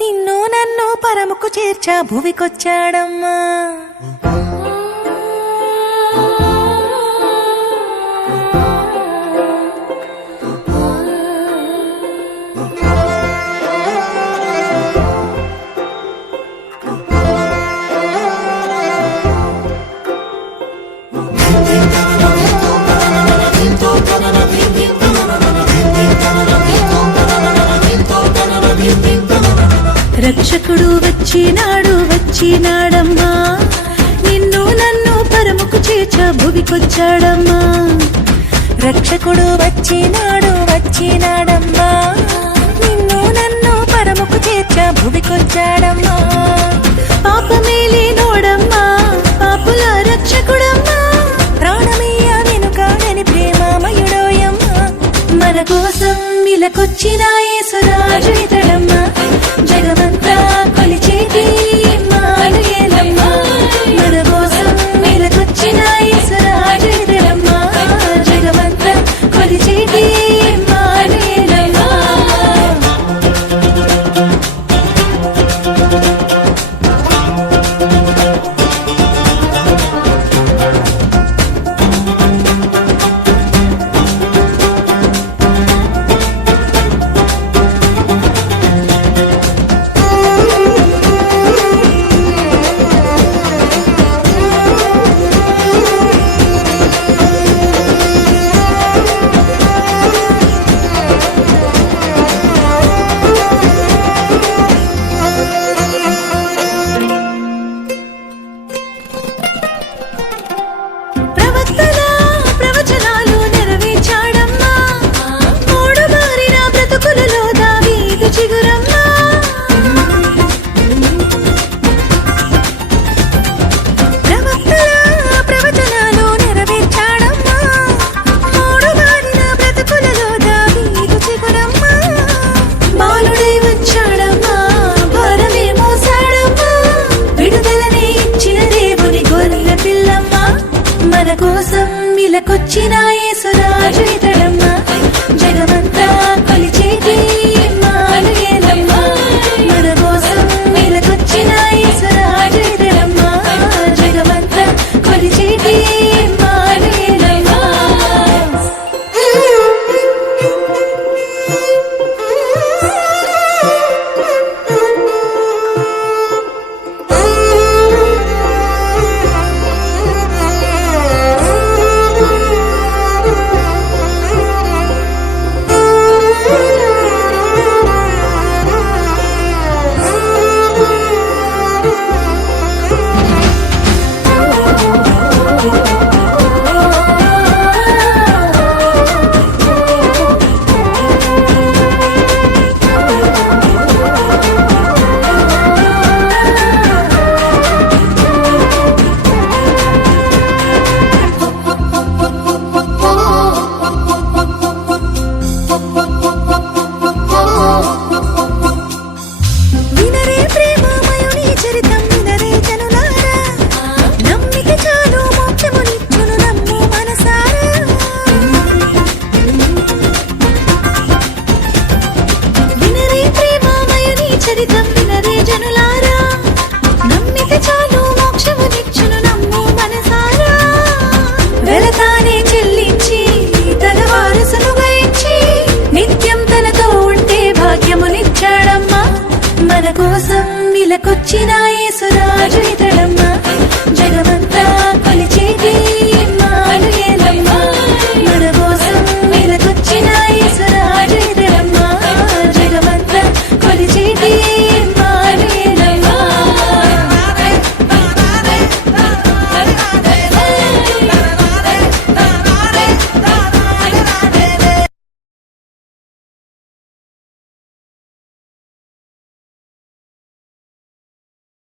నిన్ను నన్ను పరముకు చేర్చా భువికొచ్చాడమ్మా. రక్షకుడు వచ్చినాడు వచ్చినాడమ్మా, నిన్ను నన్ను పరముకు చేర్చ భువికొచ్చాడమ్మా. రక్షకుడు వచ్చినాడు వచ్చినాడమ్మా, నిన్ను నన్ను పరముకు చేర్చ భువికొచ్చాడమ్మా. పాపమేలేనోడమ్మా, పాపుల రక్షకుడమ్మా, ప్రాణమయ్య వెనుకాడని ప్రేమామయుడోయమ్మా. మన కోసం ఇలకొచ్చిన యేసురాజు ఇతడమ్మా, జగమంతా కొలిచేటి ఇమ్మానుయేలమ్మా. మన కోసం ఇలకొచ్చిన యేసురాజు ఇతడమ్మా, జగమంతా కొలిచేటి ఇమ్మానుయేలమ్మా. ప్రవచనాలు నెరవేర్చాడమ్మా, మూడు మారిన బ్రతుకులలో దావీదు చిగురమ్మా. ప్రవచనాలు నెరవేర్చాడమ్మా, మూడు మారిన బ్రతుకులలో దావీదు చిగురమ్మా. బాలుడై వచ్చాడమ్మా, భారమే మోసాడమ్మా, విడుదలనే ఇచ్చిన దేవుని గొర్రె పిల్లమ్మా. మన కోసం ఇలకొచ్చిన యేసురాజు ఇతడమ్మా, జగమంతా కొలిచేటి ఇమ్మానుయేలమ్మా. మన కోసం ఇలకొచ్చిన యేసురాజు ఇతడమ్మా, జగమంతా కొలిచేటి ఇమ్మానుయేలమ్మా. వినరే ప్రేమమయుని చరితం, వినరే జనులారా, నమ్మిక చాలు మోక్షమునిచ్చును నమ్ము మనసారా. వినరే ప్రేమమయుని చరితం, వినరే జనులారా, నమ్మిక చాలు మోక్షమునిచ్చును నమ్ము మనసారా. వెలతానే చెల్లించి తన వారసులుగా ఇచ్చి, నిత్యం తనతో ఉంటే భాగ్యమునిచ్చాడమ్మా. మన కోసం ఇలకొచ్చిన